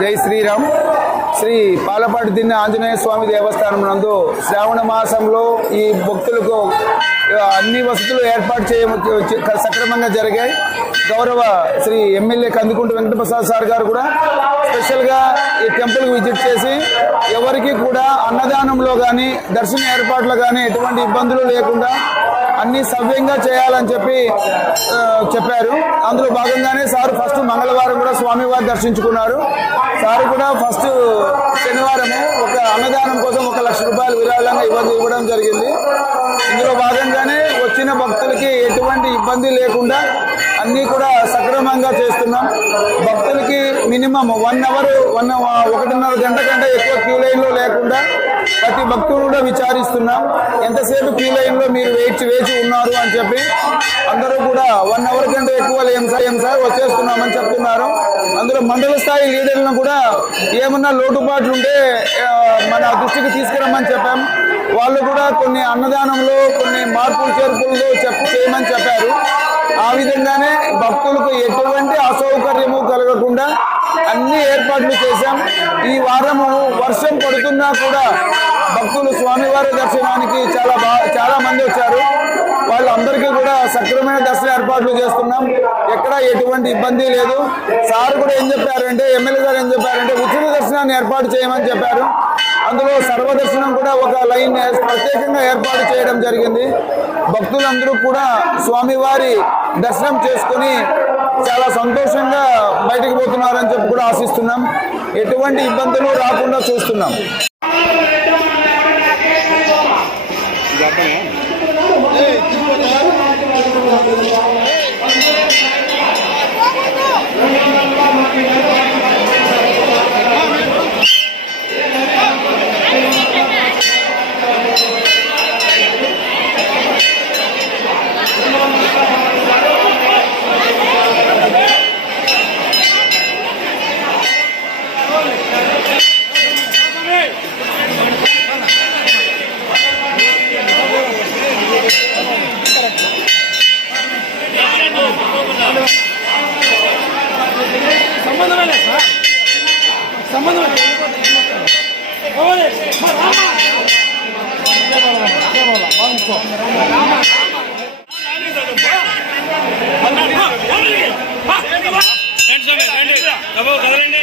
జై శ్రీరామ్. శ్రీ పాలపాటి దిన్న ఆంజనేయ స్వామి దేవస్థానం నందు శ్రావణ మాసంలో ఈ భక్తులకు అన్ని వసతులు ఏర్పాటు చేయ సక్రమంగా జరిగాయి. గౌరవ శ్రీ ఎమ్మెల్యే కందుకుంట వెంకటప్రసాద్ సార్ గారు కూడా స్పెషల్గా ఈ టెంపుల్కి విజిట్ చేసి ఎవరికి కూడా అన్నదానంలో కానీ దర్శన ఏర్పాట్లు కానీ ఎటువంటి ఇబ్బందులు లేకుండా అన్ని సవ్యంగా చేయాలని చెప్పి చెప్పారు. అందులో భాగంగానే సార్ ఫస్ట్ మంగళవారం కూడా స్వామివారు దర్శించుకున్నారు. సార్ కూడా ఫస్ట్ శనివారము ఒక అన్నదానం కోసం ఒక లక్ష రూపాయలు విరాళంగా ఇవ్వడం ఇవ్వడం జరిగింది. ఇందులో భాగంగానే వచ్చిన భక్తులకి ఎటువంటి ఇబ్బంది లేకుండా అన్నీ కూడా సక్రమంగా చేస్తున్నాం. భక్తులకి మినిమం వన్ అవర్ వన్ ఒకటిన్నర గంట కంటే ఎక్కువ క్యూ లైన్లో లేకుండా ప్రతి భక్తులు కూడా విచారిస్తున్నాం. ఎంతసేపు క్యూ లైన్లో మీరు వేచి వేచి ఉన్నారు అని చెప్పి అందరూ కూడా వన్ అవర్ కంటే ఎక్కువ లేం సార్ ఏం సార్ వచ్చేస్తున్నామని చెప్తున్నారు. అందులో మండల స్థాయి లీడర్లను కూడా ఏమన్నా లోటుపాట్లు ఉంటే మన దృష్టికి తీసుకురమ్మని చెప్పాం. వాళ్ళు కూడా కొన్ని అన్నదానంలో కొన్ని మార్పులు చేర్పులు చెప్పు చేయమని చెప్పారు. భక్తులకు ఎటువంటి అసౌకర్యము కలగకుండా అన్ని ఏర్పాట్లు చేశాం. ఈ వారము వర్షం పడుతున్నా కూడా భక్తులు స్వామివారి దర్శనానికి చాలా బాగా చాలా మంది వచ్చారు. వాళ్ళందరికీ కూడా సక్రమైన దర్శన ఏర్పాట్లు చేస్తున్నాం. ఎక్కడ ఎటువంటి ఇబ్బంది లేదు. సార్ కూడా ఏం చెప్పారంటే ఎమ్మెల్యే గారు ఏం చెప్పారంటే ఉచిత దర్శనాన్ని ఏర్పాటు చేయమని చెప్పారు. అందులో సర్వదర్శనం కూడా ఒక లైన్ ప్రత్యేకంగా ఏర్పాటు చేయడం జరిగింది. భక్తులందరూ కూడా స్వామివారి దర్శనం చేసుకొని చాలా సంతోషంగా బయటకు పోతున్నారని చెప్పి కూడా ఆశిస్తున్నాం. ఎటువంటి ఇబ్బందులు రాకుండా చూస్తున్నాం. బాబు కదలండి.